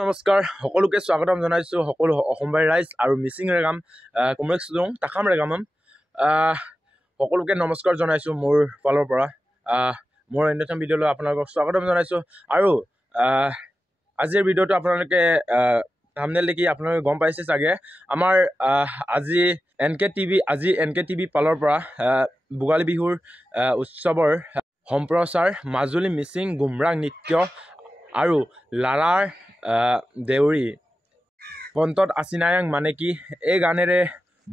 নমস্কাৰ সকলোকে স্বাগতম জনাইছো সকলো অসমবাই ৰাইজ আৰু মিচিং ৰেগাম কমৰেড সুদং তাকাম ৰেগাম সকলোকে নমস্কাৰ জনাইছো মোৰ ফালৰ পৰা মোৰ অন্যতম ভিডিঅ'লৈ আপোনালোকক স্বাগতম জনাইছো আৰু আজিৰ ভিডিঅ'টো আপোনালোকে থাম্বনেল দেখি আপোনালোকে গম পাইছে চাগে আমাৰ আজি এনকে টিভি ফালৰ পৰা ভোগালী বিহুৰ উৎসৱৰ সম্প্ৰচাৰ মাজুলী মিচিং গুমৰাং নৃত্য আৰু লাৰাৰ দেউৰী কণ্ঠত আচিনায়াং মানে কি এই গানেৰে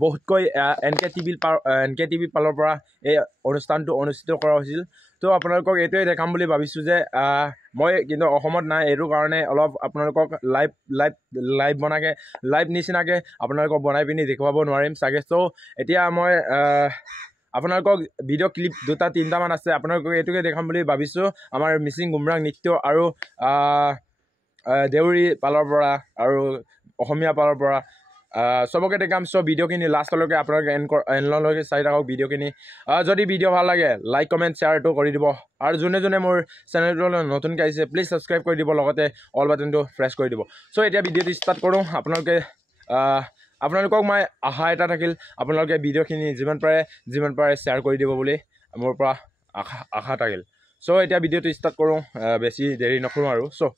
বহুতকৈ এনকে টিভি ফালৰ পৰা এই অনুষ্ঠানটো অনুষ্ঠিত কৰা হৈছিল তো আপোনালোকক এইটোৱে দেখাম বুলি ভাবিছোঁ যে মই কিন্তু অসমত নাই এইটো কাৰণে অলপ আপোনালোকক লাইভ নিচিনাকৈ আপোনালোকক বনাই পিনি দেখুৱাব নোৱাৰিম চাগে চ' এতিয়া মই আপোনালোকক ভিডিঅ' ক্লিপ 2-3টামান আছে আপোনালোকক এইটোকে দেখাম বুলি ভাবিছোঁ আমাৰ মিচিং গুমৰাং নৃত্য আৰু দেউৰী পালৰ পৰা আৰু অসমীয়া পালৰ পৰা সবকে দেখাম চ' ভিডিঅ'খিনি লাষ্টলৈকে আপোনালোকে এণ্ডলৈকে চাই থাকক ভিডিঅ'খিনি যদি ভিডিঅ' ভাল লাগে লাইক কমেণ্ট শ্বেয়াৰটো কৰি দিব আৰু যোনে মোৰ চেনেলটোলৈ নতুনকৈ আহিছে প্লিজ ছাবস্ক্ৰাইব কৰি দিব লগতে অল বাটনটো প্ৰেছ কৰি দিব চ' এতিয়া ভিডিঅ'টো ষ্টাৰ্ট কৰোঁ আপোনালোকক মই আশা এটা থাকিল আপোনালোকে ভিডিঅ'খিনি যিমান পাৰে শ্বেয়াৰ কৰি দিব বুলি মোৰ পৰা আশা থাকিল চ' এতিয়া ভিডিঅ'টো ষ্টাৰ্ট কৰোঁ বেছি দেৰি নকৰোঁ আৰু চ'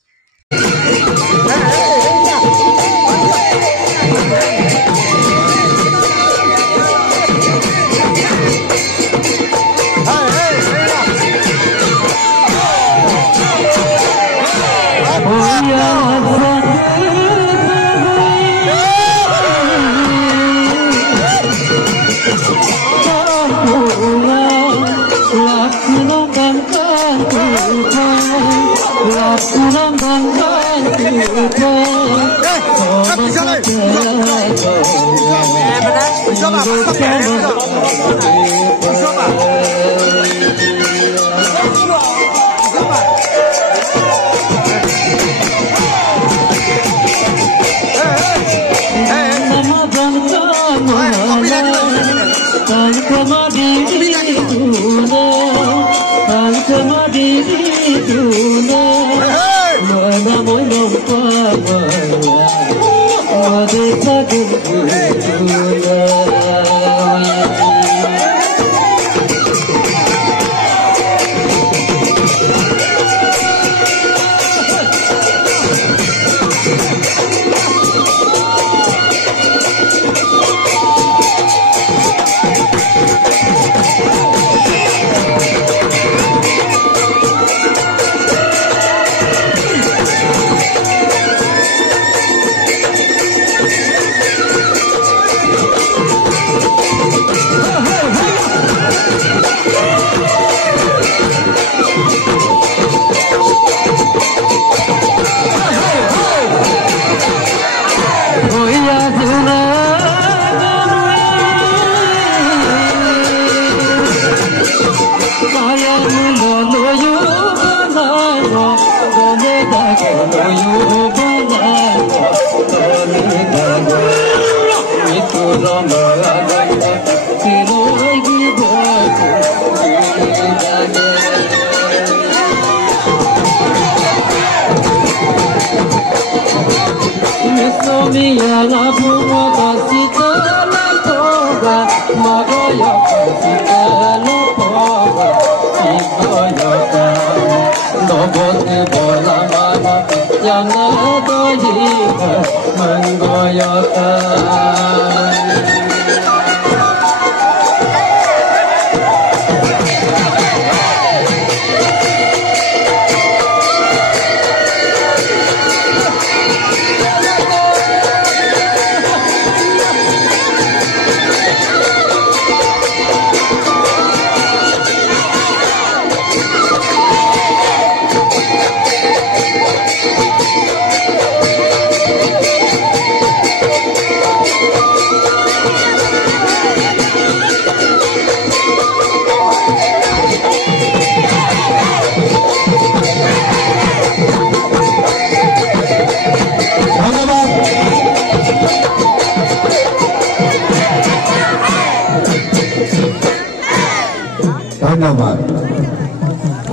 ধন্যবাদ।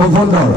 খুব সুন্দৰ